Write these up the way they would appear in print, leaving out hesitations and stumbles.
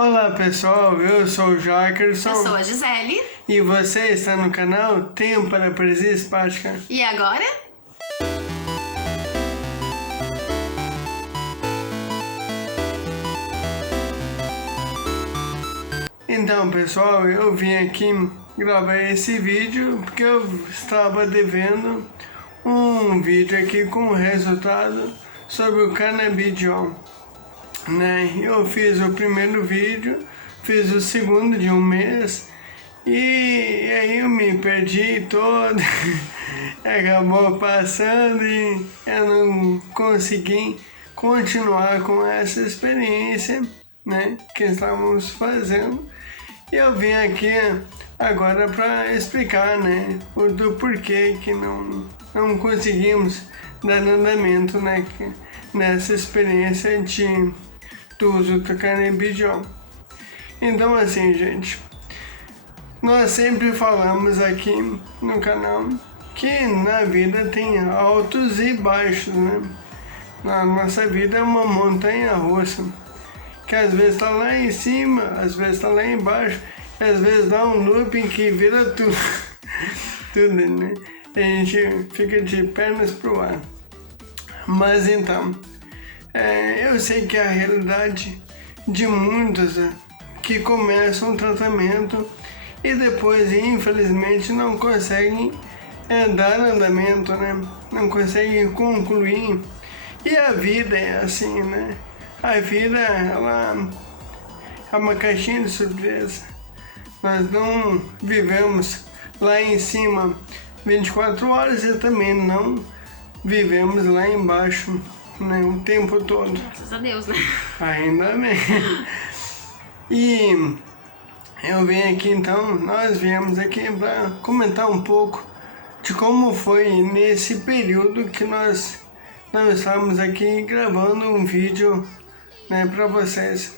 Olá pessoal, eu sou o Jakerson. Eu sou a Gisele. E você está no canal Tempo para Poesia Simpática. E agora? Então pessoal, eu vim aqui gravar esse vídeo porque eu estava devendo um vídeo aqui com o resultado sobre o canabidiol, né? Eu fiz o primeiro vídeo, fiz o segundo de um mês e aí eu me perdi todo, acabou passando e eu não consegui continuar com essa experiência, né, que estávamos fazendo. E eu vim aqui agora para explicar, né, do porquê que não conseguimos dar andamento, né, nessa experiência do uso do canabidiol. Então assim, gente, nós sempre falamos aqui no canal que na vida tem altos e baixos, né? A nossa vida é uma montanha russa, que às vezes está lá em cima, às vezes está lá embaixo, e às vezes dá um looping que vira tudo, tudo, né? E a gente fica de pernas pro ar. Mas então, eu sei que a realidade de muitos que começam o tratamento e depois, infelizmente, não conseguem dar andamento, né? Não conseguem concluir. E a vida é assim, né? A vida, ela é uma caixinha de surpresa. Nós não vivemos lá em cima 24 horas e também não vivemos lá embaixo, né, o tempo todo. Graças a Deus, né? Ainda bem. E eu venho aqui então, nós viemos aqui para comentar um pouco de como foi nesse período que nós estávamos aqui gravando um vídeo, né, para vocês.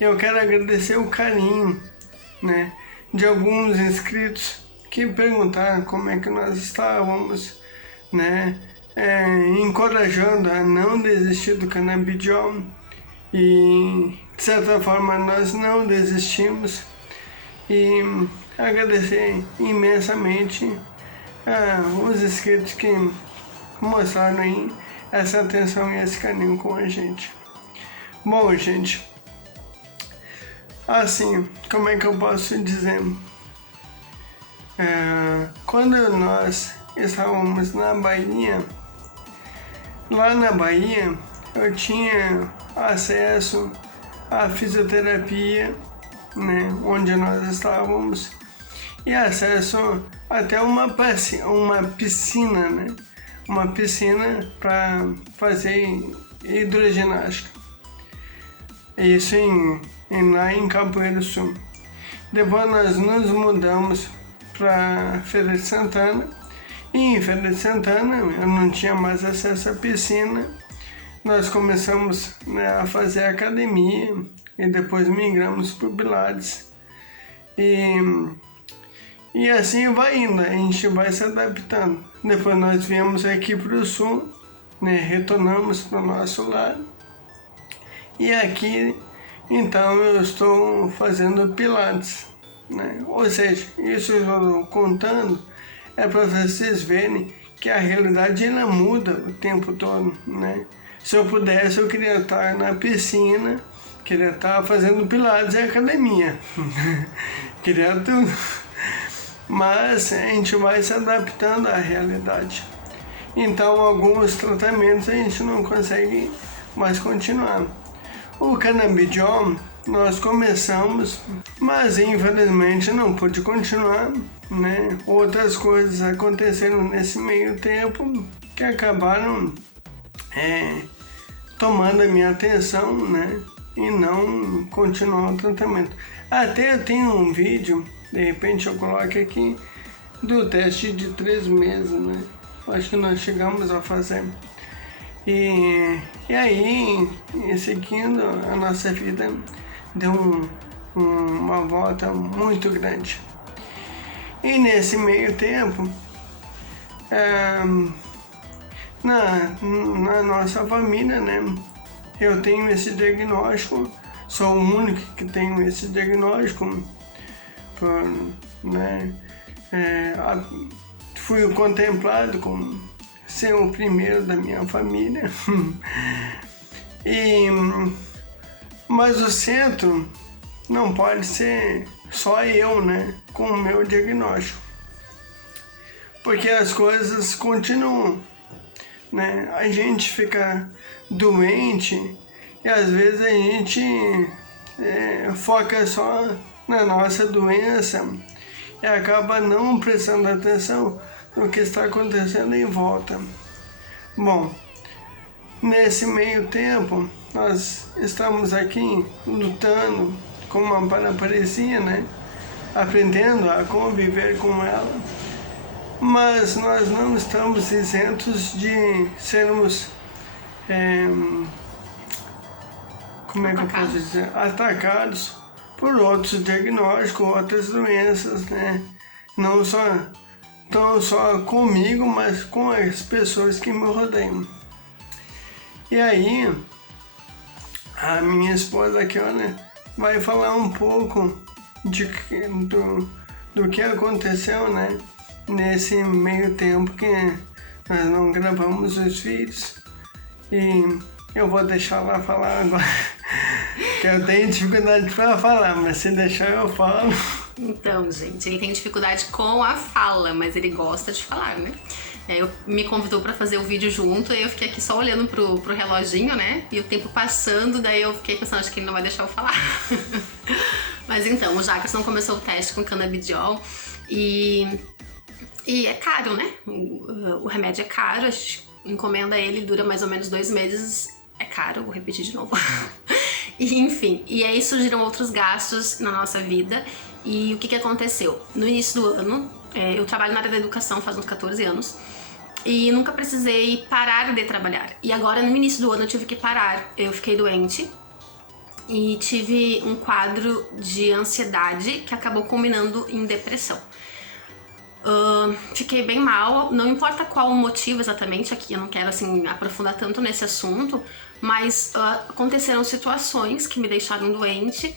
Eu quero agradecer o carinho, né, de alguns inscritos que perguntaram como é que nós estávamos, né, encorajando a não desistir do canabidiol. E de certa forma nós não desistimos, e agradecer imensamente os inscritos que mostraram aí essa atenção e esse carinho com a gente. Bom, gente, assim, como é que eu posso dizer? Quando nós estávamos na Bahia, lá na Bahia eu tinha acesso à fisioterapia, né, onde nós estávamos, e acesso até uma piscina, né, uma piscina para fazer hidroginástica. Isso lá em Capoeiro Sul. Depois nós nos mudamos para Feira de Santana, e em Feira de Santana eu não tinha mais acesso à piscina. Nós começamos, né, a fazer academia e depois migramos para o Pilates. E assim vai indo, a gente vai se adaptando. Depois nós viemos aqui para o sul, né, retornamos para o nosso lar. E aqui, então, eu estou fazendo Pilates, né? Ou seja, isso eu estou contando é para vocês verem que a realidade ela muda o tempo todo, né? Se eu pudesse, eu queria estar na piscina, queria estar fazendo Pilates e academia. Queria tudo. Mas a gente vai se adaptando à realidade. Então, alguns tratamentos a gente não consegue mais continuar. O canabidiol, nós começamos, mas infelizmente não pude continuar, né? Outras coisas aconteceram nesse meio tempo que acabaram tomando a minha atenção, né, e não continuar o tratamento. Até eu tenho um vídeo, de repente eu coloco aqui, do teste de 3 meses, né, acho que nós chegamos a fazer. E aí, seguindo, a nossa vida deu uma volta muito grande. E nesse meio tempo, na nossa família, né, eu tenho esse diagnóstico sou o único que tenho esse diagnóstico, né? Fui contemplado como ser o primeiro da minha família. Mas o centro não pode ser só eu, né, com o meu diagnóstico, porque as coisas continuam, né? A gente fica doente e às vezes a gente foca só na nossa doença e acaba não prestando atenção no que está acontecendo em volta. Bom, nesse meio tempo, nós estamos aqui lutando com uma paraparesia, né? Aprendendo a conviver com ela, mas nós não estamos isentos de sermos, como é que eu posso dizer, atacados por outros diagnósticos, outras doenças, né? Não só comigo, mas com as pessoas que me rodeiam. E aí, a minha esposa aqui, olha, vai falar um pouco do que aconteceu, né? Nesse meio tempo que nós não gravamos os vídeos. E eu vou deixar ela falar agora, que eu tenho dificuldade para falar, mas se deixar eu falo. Então, gente, ele tem dificuldade com a fala, mas ele gosta de falar, né? Eu me convidou para fazer o vídeo junto, e eu fiquei aqui só olhando pro reloginho, né? E o tempo passando, daí eu fiquei pensando, acho que ele não vai deixar eu falar. Mas então, o Jackerson começou o teste com canabidiol e é caro, né? O remédio é caro, a gente encomenda ele, dura mais ou menos 2 meses, é caro, vou repetir de novo. E, enfim, e aí surgiram outros gastos na nossa vida. E o que aconteceu? No início do ano, eu trabalho na área da educação faz uns 14 anos e nunca precisei parar de trabalhar. E agora, no início do ano, eu tive que parar. Eu fiquei doente e tive um quadro de ansiedade que acabou culminando em depressão. Fiquei bem mal, não importa qual o motivo exatamente, aqui eu não quero assim aprofundar tanto nesse assunto, mas aconteceram situações que me deixaram doente.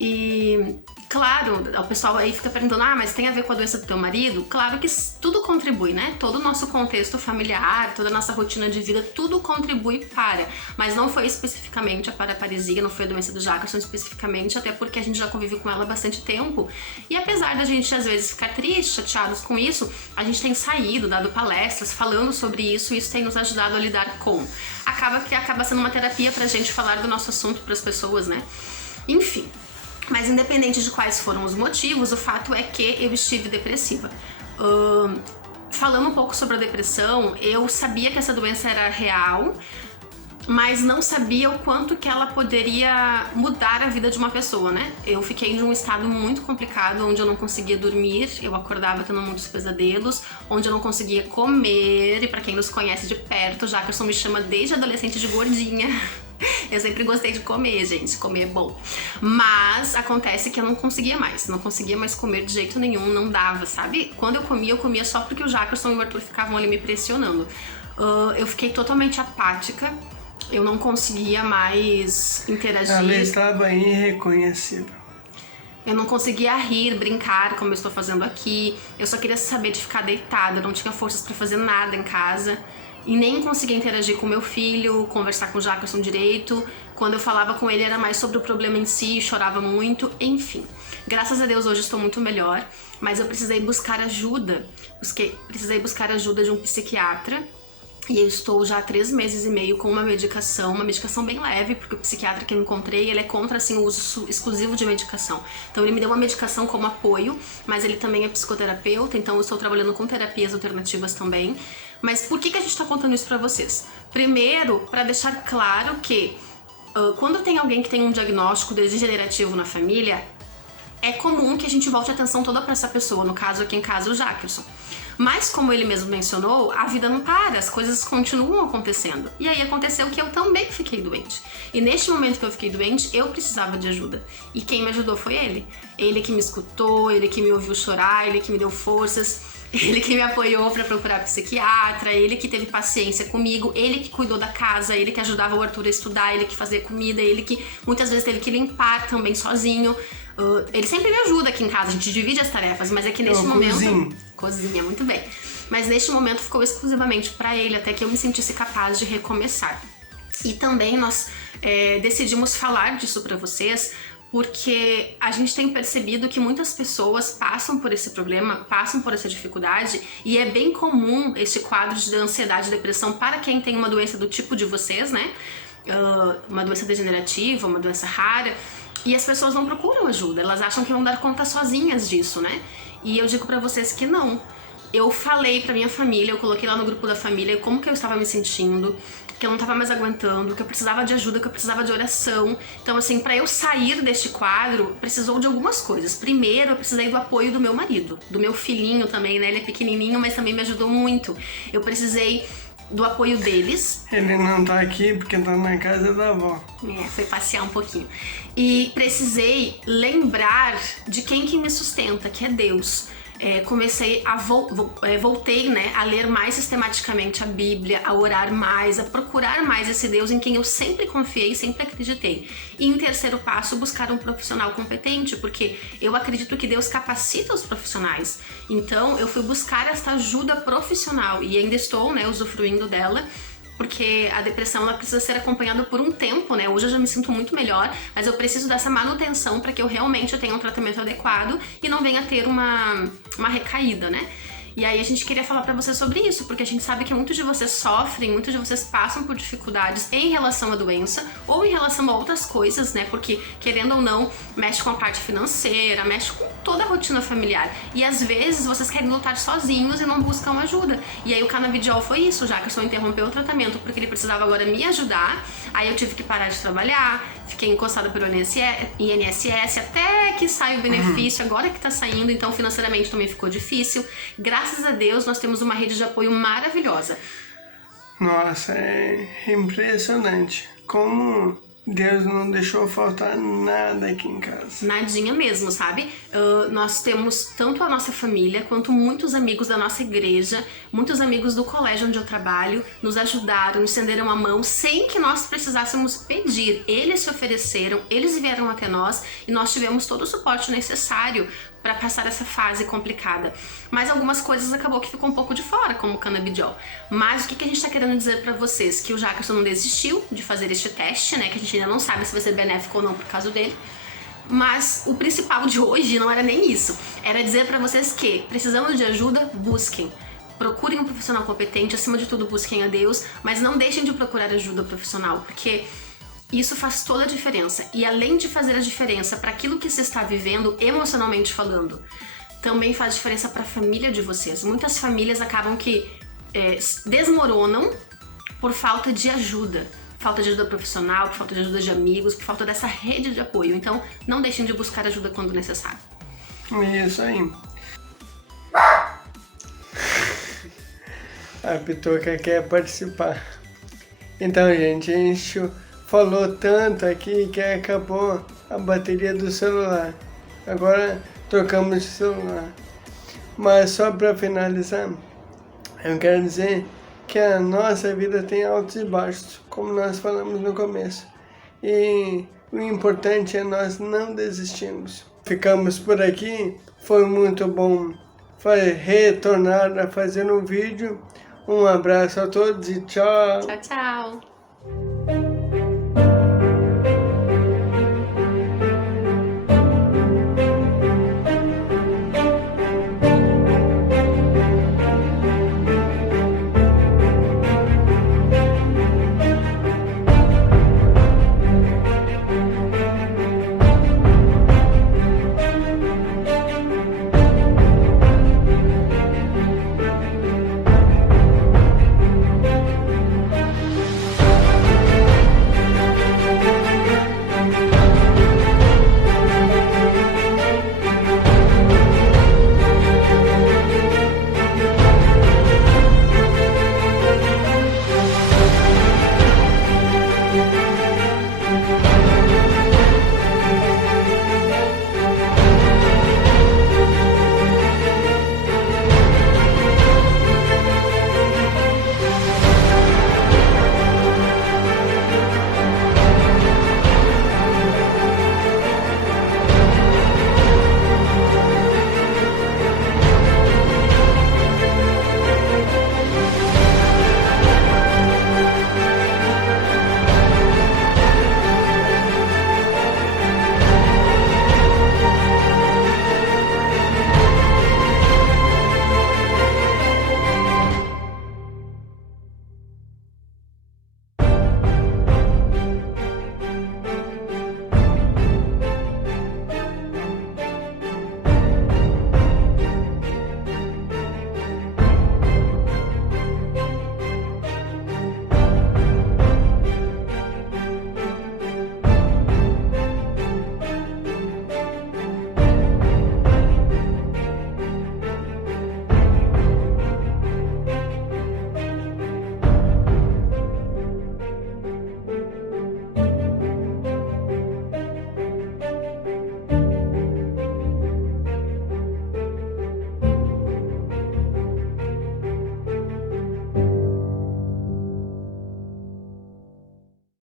E claro, o pessoal aí fica perguntando, mas tem a ver com a doença do teu marido? Claro que tudo contribui, né? Todo o nosso contexto familiar, toda a nossa rotina de vida, tudo contribui para. Mas não foi especificamente a paraparesia, não foi a doença do Jackerson especificamente, até porque a gente já convive com ela há bastante tempo. E apesar da gente às vezes ficar triste, chateados com isso, a gente tem saído, dado palestras, falando sobre isso, e isso tem nos ajudado a lidar com. Acaba sendo uma terapia pra gente falar do nosso assunto pras pessoas, né? Enfim. Mas independente de quais foram os motivos, o fato é que eu estive depressiva. Falando um pouco sobre a depressão, eu sabia que essa doença era real, mas não sabia o quanto que ela poderia mudar a vida de uma pessoa, né? Eu fiquei em um estado muito complicado, onde eu não conseguia dormir, eu acordava tendo muitos pesadelos, onde eu não conseguia comer, e pra quem nos conhece de perto, Jackerson me chama desde adolescente de gordinha. Eu sempre gostei de comer, gente, comer é bom. Mas acontece que eu não conseguia mais comer de jeito nenhum, não dava, sabe? Quando eu comia só porque o Jackerson e o Arthur ficavam ali me pressionando. Eu fiquei totalmente apática, eu não conseguia mais interagir. Ela estava irreconhecível. Eu não conseguia rir, brincar como eu estou fazendo aqui. Eu só queria saber de ficar deitada, eu não tinha forças pra fazer nada em casa. E nem conseguia interagir com meu filho, conversar com o Jackerson direito. Quando eu falava com ele era mais sobre o problema em si, chorava muito, enfim. Graças a Deus hoje estou muito melhor, mas eu precisei buscar ajuda. Precisei buscar ajuda de um psiquiatra. E eu estou já há 3 meses e meio com uma medicação bem leve, porque o psiquiatra que eu encontrei, ele é contra, assim, o uso exclusivo de medicação. Então ele me deu uma medicação como apoio, mas ele também é psicoterapeuta, então eu estou trabalhando com terapias alternativas também. Mas por que a gente está contando isso pra vocês? Primeiro, para deixar claro que quando tem alguém que tem um diagnóstico degenerativo na família, é comum que a gente volte a atenção toda para essa pessoa, no caso aqui em casa o Jackerson. Mas como ele mesmo mencionou, a vida não para, as coisas continuam acontecendo. E aí aconteceu que eu também fiquei doente. E neste momento que eu fiquei doente, eu precisava de ajuda. E quem me ajudou foi ele. Ele que me escutou, ele que me ouviu chorar, ele que me deu forças. Ele que me apoiou para procurar psiquiatra, ele que teve paciência comigo, ele que cuidou da casa, ele que ajudava o Arthur a estudar, ele que fazia comida, ele que muitas vezes teve que limpar também sozinho. Ele sempre me ajuda aqui em casa, a gente divide as tarefas, mas é que neste momento... Cozinha, muito bem. Mas neste momento ficou exclusivamente para ele, até que eu me sentisse capaz de recomeçar. E também nós decidimos falar disso para vocês, porque a gente tem percebido que muitas pessoas passam por esse problema, passam por essa dificuldade, e é bem comum esse quadro de ansiedade e depressão para quem tem uma doença do tipo de vocês, né? Uma doença degenerativa, uma doença rara, e as pessoas não procuram ajuda, elas acham que vão dar conta sozinhas disso, né? E eu digo pra vocês que não. Eu falei pra minha família, eu coloquei lá no grupo da família como que eu estava me sentindo, que eu não tava mais aguentando, que eu precisava de ajuda, que eu precisava de oração. Então, assim, pra eu sair deste quadro, precisou de algumas coisas. Primeiro, eu precisei do apoio do meu marido, do meu filhinho também, né? Ele é pequenininho, mas também me ajudou muito. Eu precisei do apoio deles. Ele não tá aqui porque tá na casa da avó. Foi passear um pouquinho. E precisei lembrar de quem que me sustenta, que é Deus. Voltei, né, a ler mais sistematicamente a Bíblia, a orar mais, a procurar mais esse Deus em quem eu sempre confiei, sempre acreditei. E em terceiro passo, buscar um profissional competente, porque eu acredito que Deus capacita os profissionais. Então eu fui buscar essa ajuda profissional e ainda estou, né, usufruindo dela. Porque a depressão ela precisa ser acompanhada por um tempo, né? Hoje eu já me sinto muito melhor, mas eu preciso dessa manutenção para que eu realmente tenha um tratamento adequado e não venha a ter uma recaída, né? E aí a gente queria falar pra vocês sobre isso, porque a gente sabe que muitos de vocês sofrem, muitos de vocês passam por dificuldades em relação à doença ou em relação a outras coisas, né? Porque, querendo ou não, mexe com a parte financeira, mexe com toda a rotina familiar. E às vezes vocês querem lutar sozinhos e não buscam ajuda. E aí o canabidiol foi isso, já que eu só interrompeu o tratamento porque ele precisava agora me ajudar. Aí eu tive que parar de trabalhar, fiquei encostada pelo INSS até que saia o benefício, agora que tá saindo, então financeiramente também ficou difícil. Graças a Deus nós temos uma rede de apoio maravilhosa. Nossa, é impressionante como Deus não deixou faltar nada aqui em casa. Nadinha mesmo, sabe? Nós temos tanto a nossa família quanto muitos amigos da nossa igreja, muitos amigos do colégio onde eu trabalho, nos ajudaram, nos estenderam a mão sem que nós precisássemos pedir. Eles se ofereceram, eles vieram até nós e nós tivemos todo o suporte necessário para passar essa fase complicada. Mas algumas coisas acabou que ficou um pouco de fora, como o canabidiol. Mas o que a gente tá querendo dizer para vocês? Que o Jackerson não desistiu de fazer este teste, né? Que a gente ainda não sabe se vai ser benéfico ou não por causa dele. Mas o principal de hoje não era nem isso. Era dizer para vocês que, precisando de ajuda, busquem. Procurem um profissional competente, acima de tudo busquem a Deus, mas não deixem de procurar ajuda profissional, porque isso faz toda a diferença. E além de fazer a diferença para aquilo que você está vivendo, emocionalmente falando, também faz diferença para a família de vocês. Muitas famílias acabam que desmoronam por falta de ajuda. Falta de ajuda profissional, por falta de ajuda de amigos, por falta dessa rede de apoio. Então, não deixem de buscar ajuda quando necessário. Isso aí. A Pitoca quer participar. Então, gente, a gente falou tanto aqui que acabou a bateria do celular. Agora trocamos de celular. Mas só para finalizar, eu quero dizer que a nossa vida tem altos e baixos, como nós falamos no começo. E o importante é nós não desistirmos. Ficamos por aqui. Foi muito bom retornar a fazer um vídeo. Um abraço a todos e tchau. Tchau, tchau.